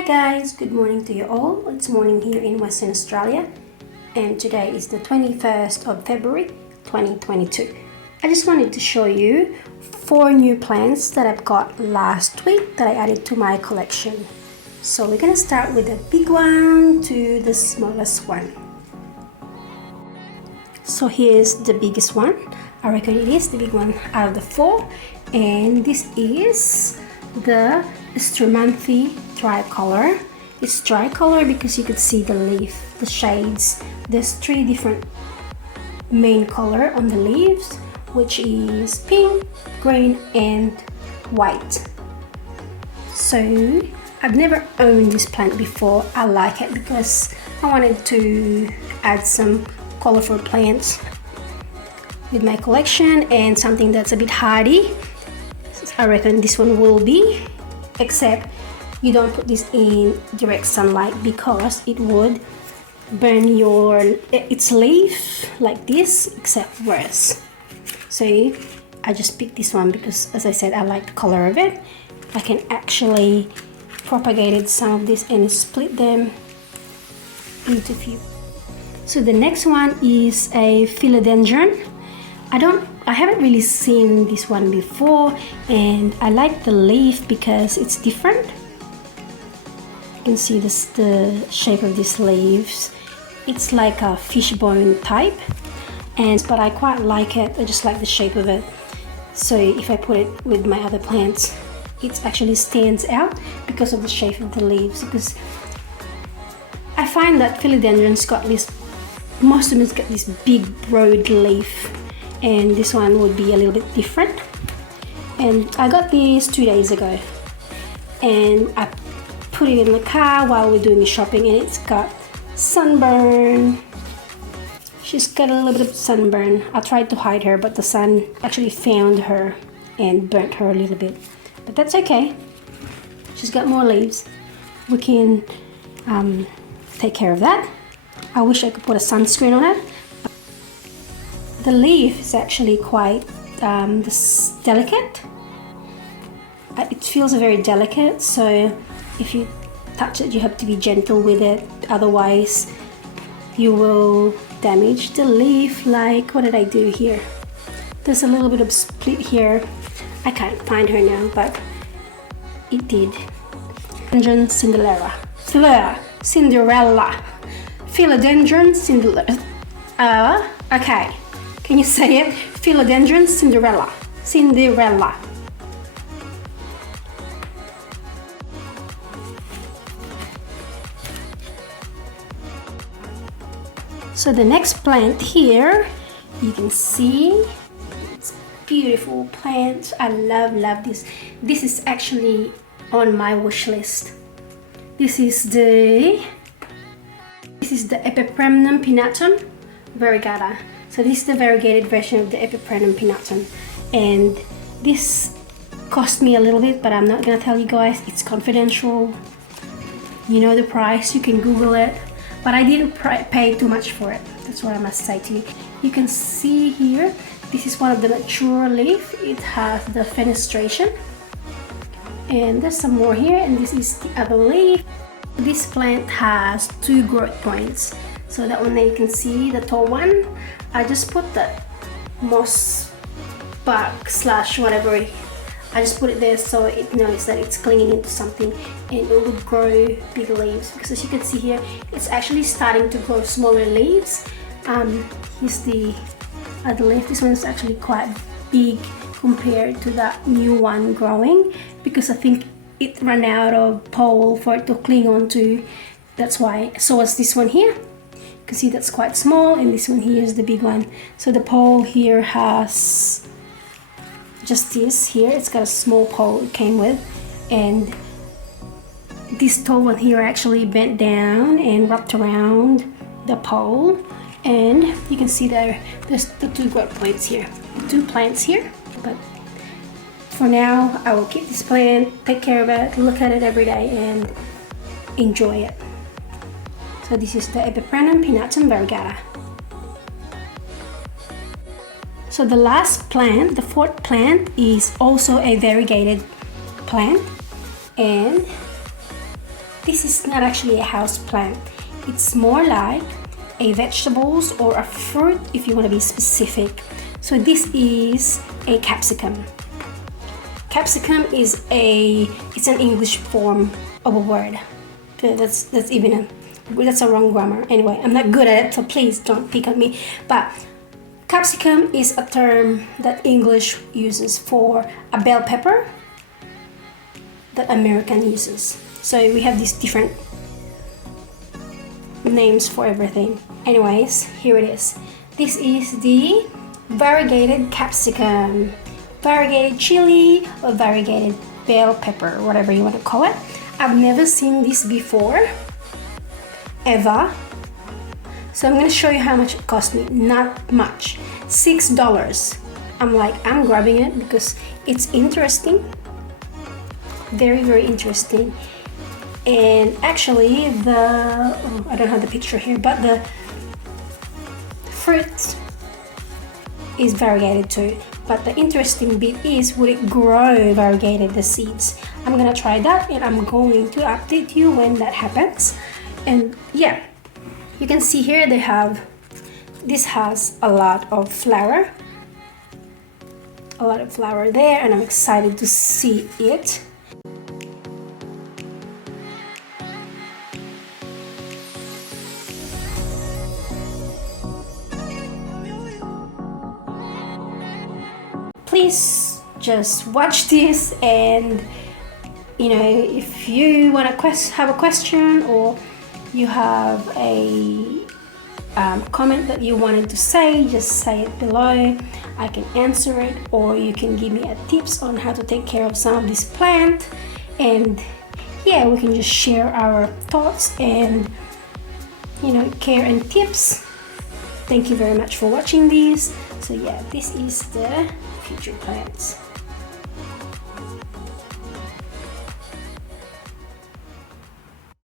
Hi guys, good morning to you all. It's morning here in Western Australia and today is the 21st of February 2022. I just wanted to show you 4 new plants that I've got last week that I added to my collection. So we're gonna start with the big one to the smallest one. So here's the biggest one. I reckon it is the big one out of the 4, and this is the Epipremnum tricolor. It's tricolor because you could see the leaf, the shades. There's 3 different main color on the leaves, which is pink, green and white. So I've never owned this plant before. I like it because I wanted to add some colorful plants with my collection and something that's a bit hardy. I reckon this one will be, except you don't put this in direct sunlight because it would burn its leaf like this, except worse. So I just picked this one because, as I said, I like the color of it. I can actually propagate some of this and split them into few. So the next one is a Philodendron. I haven't really seen this one before, and I like the leaf because it's different. You can see this, the shape of these leaves. It's like a fishbone type, but I quite like it. I just like the shape of it. So if I put it with my other plants, it actually stands out because of the shape of the leaves. Because I find that philodendrons got this, most of them got this big broad leaf, and this one would be a little bit different. And I got these 2 days ago, and I put it in the car while we're doing the shopping, and it's got sunburn. She's got a little bit of sunburn. I tried to hide her, but the sun actually found her and burnt her a little bit, but that's okay. She's got more leaves. We can take care of that. I wish I could put a sunscreen on it. The leaf is actually quite delicate. It feels very delicate, so if you touch it, you have to be gentle with it. Otherwise, you will damage the leaf. Like, what did I do here? There's a little bit of split here. I can't find her now, but it did. Philodendron Cinderella. Philodendron Cinderella. Okay. Can you say it? Philodendron Cinderella. Cinderella. So the next plant here, you can see it's beautiful plant. I love this. This is actually on my wish list. This is the Epipremnum pinnatum variegata. So this is the variegated version of the Epipremnum pinnatum, and this cost me a little bit, but I'm not gonna tell you guys. It's confidential. You know the price. You can Google it, but I didn't pay too much for it. That's what I must say to you. You can see here, this is one of the mature leaf. It has the fenestration, and there's some more here, and this is the other leaf. This plant has 2 growth points. So that one that you can see, the tall one, I just put the moss bark / whatever, I just put it there so it knows that it's clinging into something, and it will grow big leaves. Because as you can see here, it's actually starting to grow smaller leaves. Here's the other leaf. This one is actually quite big compared to that new one growing, because I think it ran out of pole for it to cling onto. That's why. So is this one here. You can see that's quite small, and this one here is the big one. So the pole here has just this here. It's got a small pole it came with, and this tall one here actually bent down and wrapped around the pole. And you can see there's the 2 growth points here, 2 plants here. But for now, I will keep this plant, take care of it, look at it every day, and enjoy it. So this is the Epipremnum pinnatum variegata. So the last plant, the 4th plant, is also a variegated plant, and this is not actually a house plant. It's more like a vegetables or a fruit if you want to be specific. So this is a capsicum. Capsicum is it's an English form of a word. That's a wrong grammar. Anyway, I'm not good at it, so please don't pick on me. But capsicum is a term that English uses for a bell pepper that American uses. So we have these different names for everything. Anyways, here it is. This is the variegated capsicum, variegated chili, or variegated bell pepper, whatever you want to call it. I've never seen this before, ever. So I'm going to show you how much it cost me. Not much, $6. I'm grabbing it because it's interesting, very, very interesting. And actually I don't have the picture here, but the fruit is variegated too. But the interesting bit is, would it grow variegated, the seeds? I'm gonna try that, and I'm going to update you when that happens. And yeah, you can see here this has a lot of flower there, and I'm excited to see it. Please just watch this, and if you want to have a question, or you have a comment that you wanted to say, just say it below. I can answer it, or you can give me tips on how to take care of some of this plant. And yeah, we can just share our thoughts and care and tips. Thank you very much for watching these. So yeah, this is the future plants.